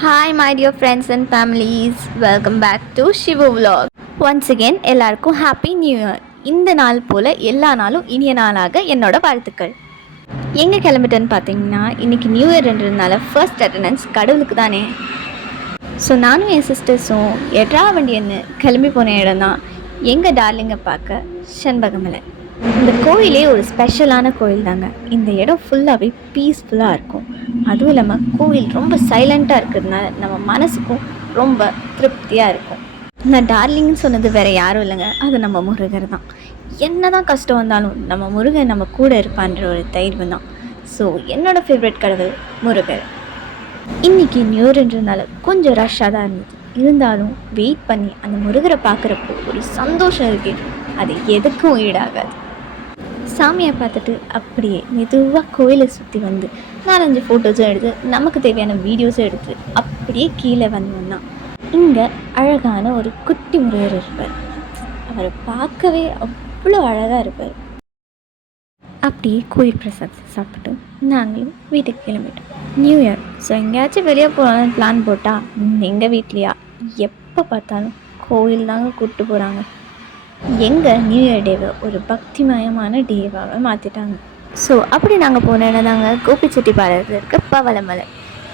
Hi my dear friends and families, welcome back to Shivu Vlog. Once again எல்லாருக்கும் happy new year. இந்த நாள் போல் எல்லா நாளும் இனிய நாளாக என்னோட வாழ்த்துக்கள். எங்கே கிளம்பிட்டேன்னு பார்த்தீங்கன்னா இன்றைக்கி நியூ இயர்ன்றதுனால ஃபர்ஸ்ட் அட்டண்டன்ஸ் கடவுளுக்கு தானே. ஸோ நானும் என் சிஸ்டர்ஸும் எட்ரா வண்டியன்னு கிளம்பி போன இடம் தான் எங்கள் டார்லிங்கை பார்க்க செண்பகமலை. இந்த கோயிலே ஒரு ஸ்பெஷலான கோயில் தாங்க. இந்த இடம் ஃபுல்லாகவே பீஸ்ஃபுல்லாக இருக்கும். அதுவும் இல்லாமல் கோவில் ரொம்ப சைலண்ட்டாக இருக்கிறதுனால நம்ம மனசுக்கும் ரொம்ப திருப்தியாக இருக்கும். நான் டார்லிங்னு சொன்னது வேறு யாரும் இல்லைங்க, அது நம்ம முருகர் தான். என்ன தான் கஷ்டம் வந்தாலும் நம்ம முருகன் நம்ம கூட இருப்பான்ற ஒரு தைரியம் தான். ஸோ என்னோடய ஃபேவரட் கடவுள் முருகர். இன்றைக்கி நியூ இயர்ன்றதுனால கொஞ்சம் ரஷ்ஷாக தான் இருந்தது. இருந்தாலும் வெயிட் பண்ணி அந்த முருகரை பார்க்குறப்போ ஒரு சந்தோஷம் இருக்குது, அது எதுக்கும் ஈடாகாது. சாமியை பார்த்துட்டு அப்படியே மெதுவாக கோயிலை சுற்றி வந்து 4-5 ஃபோட்டோஸும் எடுத்து நமக்கு தேவையான வீடியோஸும் எடுத்து அப்படியே கீழே வந்தோம்னா இங்கே அழகான ஒரு குட்டி முருகர் இருப்பார். அவரை பார்க்கவே அவ்வளோ அழகாக இருப்பார். அப்படியே கோயில் பிரசாதத்தை சாப்பிட்டு நாங்களும் வீட்டுக்கு கிளம்பிட்டோம். நியூ இயர் ஸோ எங்கேயாச்சும் வெளியே போகலான்னு பிளான் போட்டால் எங்கள் வீட்லையா எப்போ பார்த்தாலும் கோயில் தாங்க கூப்பிட்டு போகிறாங்க. எங்கள் நியூ இயர் டேவை ஒரு பக்திமயமான டேவாக மாற்றிட்டாங்க. ஸோ அப்படி நாங்கள் போன இடம் தாங்க கோபிச்செட்டிப்பாளையத்தில் இருக்க பவளமலை.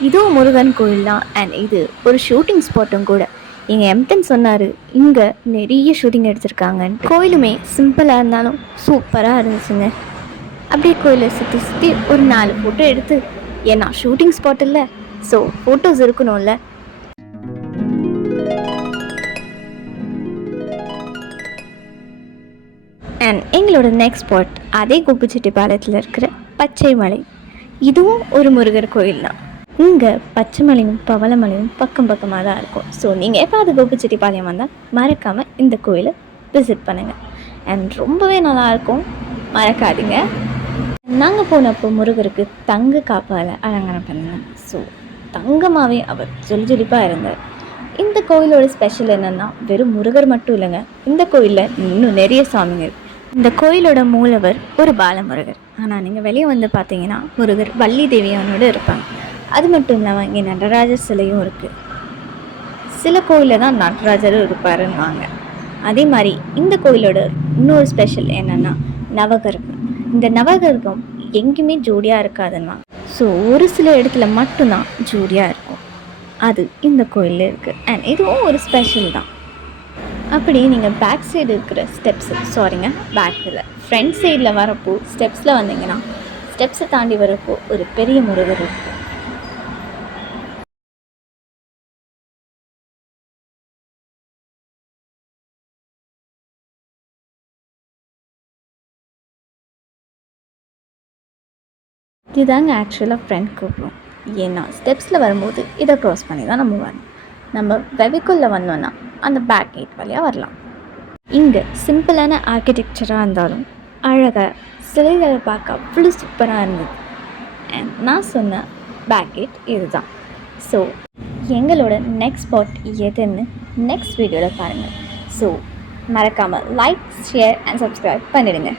இதுவும் முருகன் கோயில் தான். அண்ட் இது ஒரு ஷூட்டிங் ஸ்பாட்டும் கூட. எங்கள் எம்டன் சொன்னார் இங்கே நிறைய ஷூட்டிங் எடுத்திருக்காங்கன்னு. கோயிலுமே சிம்பிளாக இருந்தாலும் சூப்பராக இருந்துச்சுங்க. அப்படியே கோயிலை சுற்றி சுற்றி ஒரு 4 ஃபோட்டோ எடுத்து, ஏன்னா ஷூட்டிங் ஸ்பாட் இல்லை ஸோ ஃபோட்டோஸ் இருக்கணும்ல. அண்ட் எங்களோட நெக்ஸ்ட் ஸ்பாட் அதே கோபிச்செட்டிப்பாளையத்தில் இருக்கிற பச்சைமலை. இதுவும் ஒரு முருகர் கோயில் தான். இங்கே பச்சைமலையும் பவளமலையும் பக்கம் பக்கமாக தான் இருக்கும். ஸோ நீங்கள் எப்போ அது கோபிச்செட்டிப்பாளையம் வந்தால் மறக்காமல் இந்த கோயிலை விசிட் பண்ணுங்கள். அண்ட் ரொம்பவே நல்லாயிருக்கும், மறக்காதீங்க. நாங்கள் போனப்போ முருகருக்கு தங்க காப்பால் அலங்காரம் பண்ணுங்க. ஸோ தங்கமாகவே அவர் ஜொலிஜொலிப்பாக இருந்தார். இந்த கோயிலோட ஸ்பெஷல் என்னென்னா வெறும் முருகர் மட்டும் இல்லைங்க, இந்த கோயிலில் இன்னும் நிறைய சாமிங்க இருக்குது. இந்த கோயிலோட மூலவர் ஒரு பாலமுருகர். ஆனால் நீங்கள் வெளியே வந்து பார்த்தீங்கன்னா முருகர் வள்ளி தேவியானோடு இருப்பாங்க. அது மட்டும் இல்லாமல் இங்கே நடராஜர் சிலையும் இருக்குது. சில கோயிலில் தான் நடராஜரும் இருப்பாருன்னுவாங்க. அதே மாதிரி இந்த கோயிலோட இன்னொரு ஸ்பெஷல் என்னென்னா நவகர்கம். இந்த நவகர்கம் எங்கேயுமே ஜோடியாக இருக்காதுன்னுவாங்க. ஸோ ஒரு சில இடத்துல மட்டும்தான் ஜோடியாக இருக்கும். அது இந்த கோயிலில் இருக்குது. அண்ட் இதுவும் ஒரு ஸ்பெஷல் தான். அப்படி நீங்கள் பேக் சைடு இருக்கிற ஃப்ரண்ட் சைடில் வரப்போ ஸ்டெப்ஸில் வந்தீங்கன்னா ஸ்டெப்ஸை தாண்டி வரப்போ ஒரு பெரிய முருகர் இருக்கும். இதுதாங்க ஆக்சுவலாக ஃப்ரண்ட் கூப்பிடும். ஏன்னா ஸ்டெப்ஸில் வரும்போது இதை க்ராஸ் பண்ணி தான் நம்ம வரணும். நம்ம வெவிக்குள்ளே வந்தோன்னா அந்த பேக் கேட் வழியாக வரலாம். இங்கே சிம்பிளான ஆர்கிடெக்சராக இருந்தாலும் அழகாக சிலைகளை பார்க்க அவ்வளோ சூப்பராக இருந்தது. அண்ட் நான் சொன்ன பேக் கேட் இது தான். ஸோ எங்களோட நெக்ஸ்ட் ஸ்பாட் எதுன்னு நெக்ஸ்ட் வீடியோவில் பாருங்கள். ஸோ மறக்காமல் லைக், ஷேர் அண்ட் சப்ஸ்கிரைப் பண்ணிடுங்க.